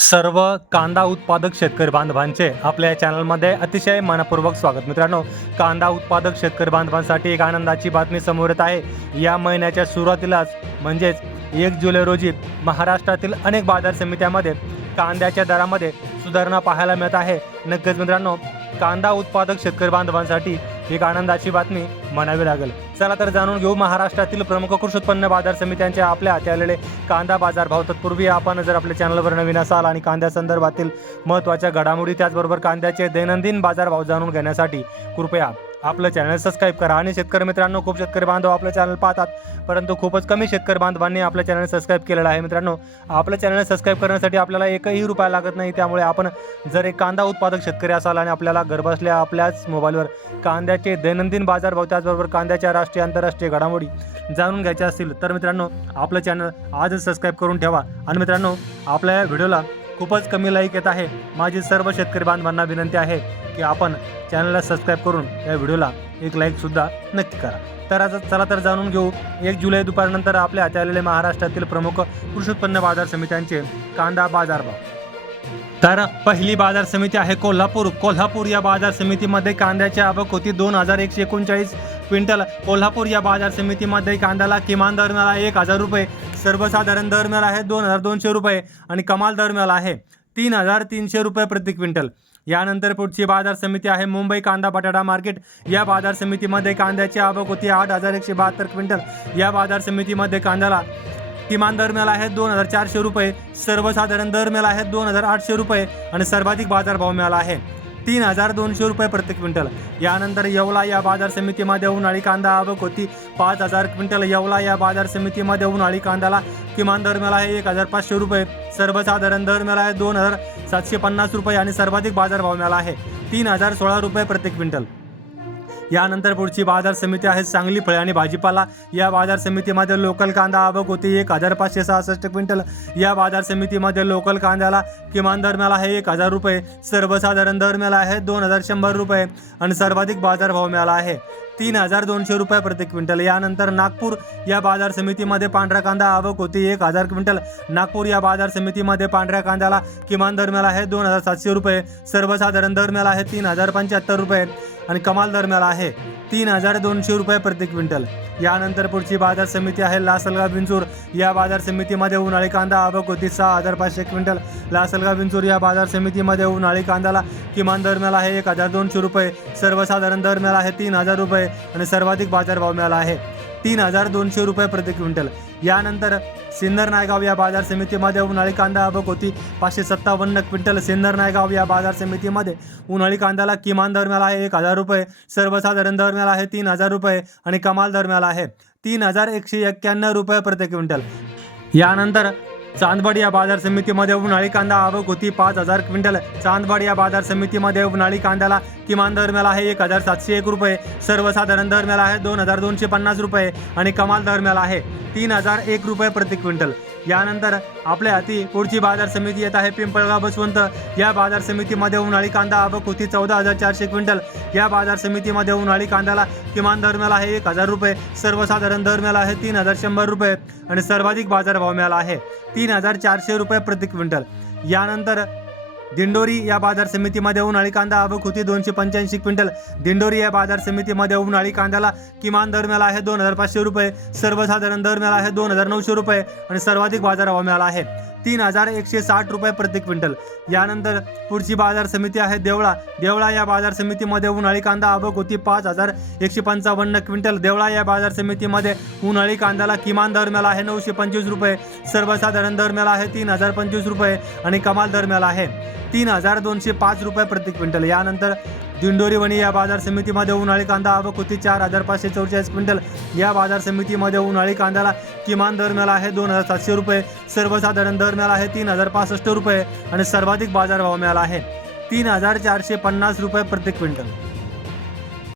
सर्व कांदा उत्पादक शेतकरी बांधवांचे आपल्या चॅनलमध्ये अतिशय मनपूर्वक स्वागत. मित्रांनो कांदा उत्पादक शेतकरी बांधवांसाठी एक आनंदाची बातमी समोर येत आहे. या महिन्याच्या सुरुवातीलाच म्हणजेच एक जुलै रोजी महाराष्ट्रातील अनेक बाजार समित्यामध्ये कांद्याच्या दरामध्ये सुधारणा पाहायला मिळत आहे. नक्कीच मित्रांनो कांदा उत्पादक शेतकरी बांधवांसाठी एक आनंदाची बातमी म्हणावी लागेल. चला तर जाणून घेऊ महाराष्ट्रातील प्रमुख कृषी उत्पन्न बाजार समित्यांच्या आपल्या हाती आलेले कांदा बाजार भाव तत्पूर्वी आपण जर आपल्या चॅनलवर नवीन असाल आणि कांद्या संदर्भातील महत्त्वाच्या घडामोडी त्याचबरोबर कांद्याचे दैनंदिन बाजार भाव जाणून घेण्यासाठी कृपया आपलं चॅनल सबस्क्राईब करा. आणि शेतकरी मित्रांनो खूप शेतकरी बांधव आपलं चॅनल पाहतात. परंतु खूपच कमी शेतकरी बांधवांनी आपल्या चॅनल सबस्क्राईब केलेलं आहे. मित्रांनो आपलं चॅनल सबस्क्राईब करण्यासाठी आपल्याला एकही रुपया लागत नाही. त्यामुळे आपण जर एक कांदा उत्पादक शेतकरी असाल आणि आपल्याला घरबसल्या आपल्याच मोबाईलवर कांद्याचे दैनंदिन बाजारभाव त्याचबरोबर कांद्याच्या राष्ट्रीय आंतरराष्ट्रीय घडामोडी जाणून घ्यायच्या असतील तर मित्रांनो आपलं चॅनल आजच सबस्क्राईब करून ठेवा. आणि मित्रांनो आपल्या या व्हिडिओला खूपच कमी लाईक येत आहे. माझी सर्व शेतकरी बांधवांना विनंती आहे की आपण चॅनलला सबस्क्राईब करून या व्हिडिओला एक लाईकसुद्धा नक्की करा. तर आज चला तर जाणून घेऊ एक जुलै दुपारनंतर आपल्या हाती आलेले महाराष्ट्रातील प्रमुख कृषी उत्पन्न बाजार समित्यांचे कांदा बाजारभाव तर पहिली बाजार समिती आहे कोल्हापूर. कोल्हापूर या बाजार समितीमध्ये कांद्याची आवक होती दोन हजार एकशे एकोणचाळीस क्विंटल. कोल्हापूर या बाजार समितीमध्ये कांद्याला किमान दर मिळाला एक हजार रुपये सर्वसाधारण दर मिळाला आहे दोन हजार दोनशे रुपये आणि कमाल दर मिळाला आहे तीन हजार तीनशे रुपये प्रति क्विंटल. यानंतर पुढची बाजार समिती आहे. मुंबई कांदा बटाटा मार्केट. या बाजार समितीमध्ये कांद्याची आवक होती आठ हजार एकशे बहात्तर क्विंटल. या बाजार समितीमध्ये कांद्याला किमान दर मिळाला आहे दोन हजार चारशे रुपये. सर्वसाधारण दर मिळाला आहे दोन हजार आठशे रुपये. आणि सर्वाधिक बाजारभाव मिळाला आहे. तीन हजार दोनशे रुपये प्रति क्विंटल. यानंतर येवला या बाजार समितीमध्ये उन्हाळी कांदा आवक होती. पाच हजार क्विंटल येवला या बाजार समितीमध्ये उन्हाळी कांद्याला. किमान दर मिळाला आहे एक हजार पाचशे रुपये. सर्वसाधारण दर मिळाला आहे दोन हजार सातशे पन्नास रुपये आणि सर्वाधिक बाजारभाव मिळाला आहे. तीन हजार सोळा रुपये प्रति क्विंटल. यानंतर पुढची बाजार समिती आहे. सांगली फळे आणि भाजीपाला या बाजार समितीमध्ये लोकल कांदा आवक होती. एक हजार पाचशे सहासष्ट क्विंटल या बाजार समितीमध्ये लोकल कांद्याला किमान दर मिळाला आहे एक हजार रुपये. सर्वसाधारण दर मिळाला आहे दोन हजार शंभर रुपये आणि सर्वाधिक बाजारभाव मिळाला आहे. तीन हजार दोनशे रुपये प्रति क्विंटल. यानंतर नागपूर या बाजार समितीमध्ये पांढरा कांदा आवक होती. एक हजार क्विंटल. नागपूर या बाजार समितीमध्ये पांढऱ्या कांद्याला किमान दर मिळाला आहे दोन हजार सातशे रुपये. सर्वसाधारण दर मिळाला आहे तीन हजार पंच्याहत्तर रुपये. आणि कमाल दरम्यान आहे. तीन हजार दोनशे रुपये प्रति क्विंटल. यानंतर पुढची बाजार समिती आहे लासलगाव विंचूर. या बाजार समितीमध्ये उन्हाळी कांदा आवक होती सहा हजार पाचशे क्विंटल. लासलगाव विंचूर या बाजार समितीमध्ये उन्हाळी कांद्याला किमान दर मिळाला आहे एक हजार दोनशे रुपये. सर्वसाधारण दर मिळाला आहे तीन हजार रुपये आणि सर्वाधिक बाजारभाव मिळाला आहे. तीन हजार दोनशे रुपये प्रति क्विंटल. यानंतर सिन्नर नायगाव या बाजार समितीमध्ये उन्हाळी कांदा आवक होती. पाचशे सत्तावन्न क्विंटल सिन्नर नायगाव या बाजार समितीमध्ये उन्हाळी कांद्याला किमान दर मिळाला आहे एक हजार रुपये सर्वसाधारण दर मिळाला आहे तीन हजार रुपये आणि कमाल दर मिळाला आहे तीन हजार एकशे एक्क्याण्णव रुपये प्रति क्विंटल. यानंतर चांदवड या बाजार समितीमध्ये उन्हाळी कांदा आवक होती. पाच हजार क्विंटल चांदवड या बाजार समितीमध्ये उन्हाळी कांद्याला किमान दर मिळाला आहे एक हजार सातशे एक रुपये. सर्वसाधारण दर मिळाला आहे दोन हजार दोनशे पन्नास रुपये आणि कमाल दर मिळाला आहे तीन हजार एक रुपये प्रति क्विंटल. यानंतर आपल्या हाती पुढची बाजार समिती येत आहे. पिंपळगाव बसवंत या बाजार समितीमध्ये उन्हाळी कांदा आवक होती. चौदा हजार चारशे क्विंटल. या बाजार समितीमध्ये उन्हाळी कांद्याला किमान दर मिळाला आहे एक हजार रुपये. सर्वसाधारण दर मिळाला आहे तीन हजार शंभर रुपये. आणि सर्वाधिक बाजारभाव मिळाला आहे तीन हजार चारशे रुपये प्रति क्विंटल. यानंतर दिंडोरी या बाजार समितीमध्ये उन्हाळी कांदा आवक होती. दोनशे पंच्याऐंशी क्विंटल. दिंडोरी या बाजार समितीमध्ये उन्हाळी कांद्याला किमान दर मिळाला आहे दोन हजार पाचशे रुपये. सर्वसाधारण दर मिळाला आहे दोन हजार नऊशे रुपये. आणि सर्वाधिक बाजारभाव मिळाला आहे. तीन हजार एकशे साठ रुपये प्रति क्विंटल. यानंतर पुढची बाजार समिती आहे देवळा. देवळा या बाजार समितीमध्ये उन्हाळी कांदा आवक होती पाच हजार एकशे पंचावन्न क्विंटल. देवळा या बाजार समितीमध्ये उन्हाळी कांद्याला किमान दर मिळाला आहे नऊशे पंचवीस रुपये. सर्वसाधारण दर मिळाला आहे तीन हजार पंचवीस रुपये आणि कमाल दर मिळाला आहे तीन हजार दोनशे पाच रुपये प्रति क्विंटल. यानंतर दिंडोरी वणी या बाजार समितीमध्ये उन्हाळी कांदा आवक चार हजार पाचशे चौवेचाळीस क्विंटल. या बाजार समितीमध्ये उन्हाळी कांद्याला किमान दर मिळाला आहे दोन हजार सातशे रुपये सर्वसाधारण दर मिळाला आहे तीन हजार पासष्ट रुपये आणि सर्वाधिक बाजारभाव मिळाला आहे तीन हजार चारशे पन्नास रुपये प्रति क्विंटल.